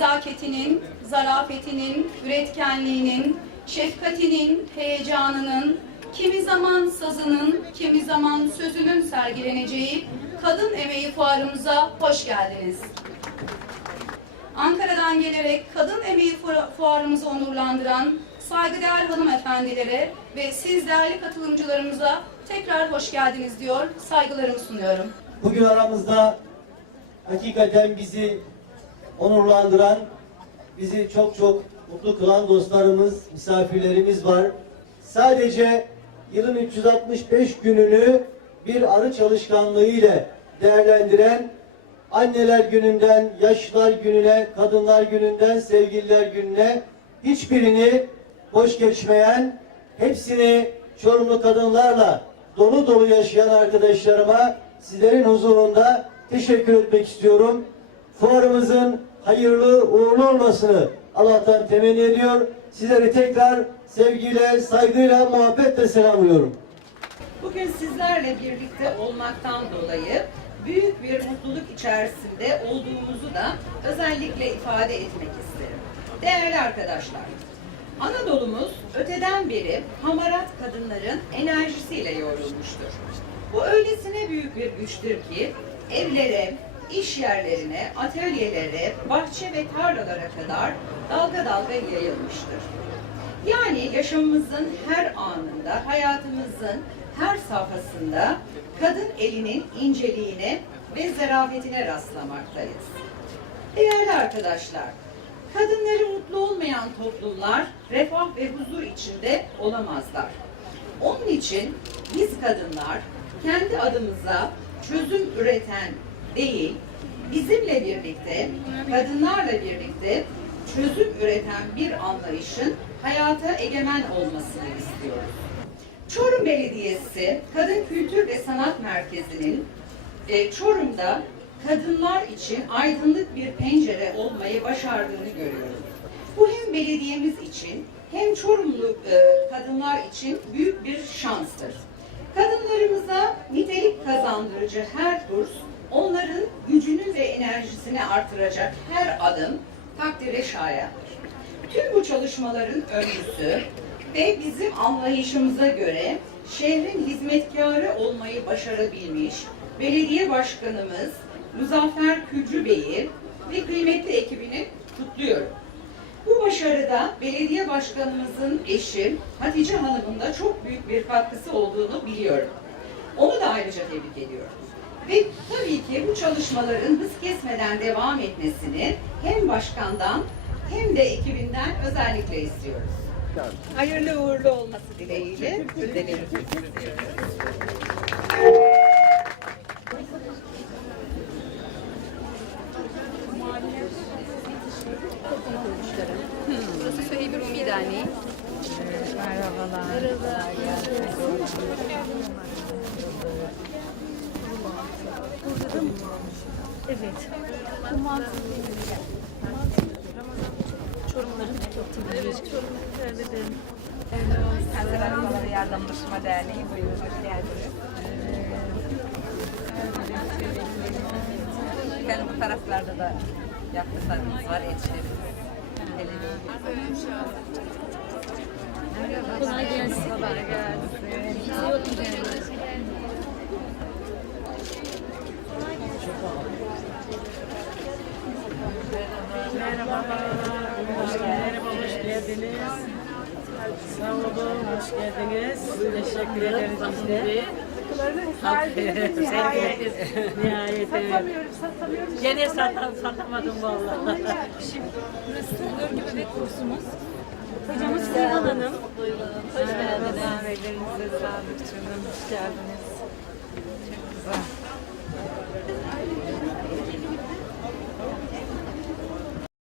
nezaketinin, zarafetinin, üretkenliğinin, şefkatinin, heyecanının, kimi zaman sazının, kimi zaman sözünün sergileneceği Kadın Emeği Fuarımıza hoş geldiniz. Ankara'dan gelerek Kadın Emeği Fuarımızı onurlandıran saygıdeğer hanımefendilere ve siz değerli katılımcılarımıza tekrar hoş geldiniz diyor, saygılarımı sunuyorum. Bugün aramızda hakikaten bizi onurlandıran, bizi çok çok mutlu kılan dostlarımız, misafirlerimiz var. Sadece yılın 365 gününü bir arı çalışkanlığı ile değerlendiren anneler gününden yaşlılar gününe, kadınlar gününden sevgililer gününe hiçbirini boş geçmeyen, hepsini Çorumlu kadınlarla dolu dolu yaşayan arkadaşlarıma sizlerin huzurunda teşekkür etmek istiyorum. Fuarımızın hayırlı uğurlu olmasını Allah'tan temenni ediyor. Sizleri tekrar sevgiyle, saygıyla, muhabbetle selamlıyorum. Bugün sizlerle birlikte olmaktan dolayı büyük bir mutluluk içerisinde olduğumuzu da özellikle ifade etmek isterim. Değerli arkadaşlar, Anadolu'muz öteden beri hamarat kadınların enerjisiyle yoğrulmuştur. Bu öylesine büyük bir güçtür ki evlere, iş yerlerine, atölyelere, bahçe ve tarlalara kadar dalga dalga yayılmıştır. Yani yaşamımızın her anında, hayatımızın her safhasında kadın elinin inceliğine ve zarafetine rastlamaktayız. Değerli arkadaşlar, kadınları mutlu olmayan toplumlar refah ve huzur içinde olamazlar. Onun için biz kadınlar kendi adımıza çözüm üreten değil, bizimle birlikte, kadınlarla birlikte çözüm üreten bir anlayışın hayata egemen olmasını istiyoruz. Çorum Belediyesi Kadın Kültür ve Sanat Merkezi'nin e, Çorum'da kadınlar için aydınlık bir pencere olmayı başardığını görüyorum. Bu hem belediyemiz için hem Çorumlu e, kadınlar için büyük bir şanstır. Kadınlarımıza nitelik kazandırıcı her kurs, onların gücünü ve enerjisini artıracak her adım takdire şayandır. Tüm bu çalışmaların öncüsü ve bizim anlayışımıza göre şehrin hizmetkarı olmayı başarabilmiş belediye başkanımız Muzaffer Külcü Bey'i ve kıymetli ekibini kutluyorum. Başarıda belediye başkanımızın eşi Hatice Hanım'ın da çok büyük bir katkısı olduğunu biliyorum. Onu da ayrıca tebrik ediyorum. Ve tabii ki bu çalışmaların hız kesmeden devam etmesini hem başkandan hem de ekibinden özellikle istiyoruz. Hayırlı uğurlu olması dileğiyle ödüllerimizi istiyoruz. Burası Süheyb Rumi Derneği. Kanser Hastaları Yardımlaşma Derneği buyurun hoş geldiniz. Benim bu taraflarda da yaptıklarımız var, etçilerimiz. Kolay gelsin. Kolay gelsin. Geldiniz. Sağ olun, hoş geldiniz. Teşekkür ederiz biz de. Mallarını sahibine nihayet. Satamıyorum, satamıyorum. Gene satam, satamadım valla. Şimdi burası örgü bebek kursumuz. Hocamız Seyhan Hanım. Hoş geldiniz. Ellerinize sağlık canım. Hoş geldiniz. Çok güzel.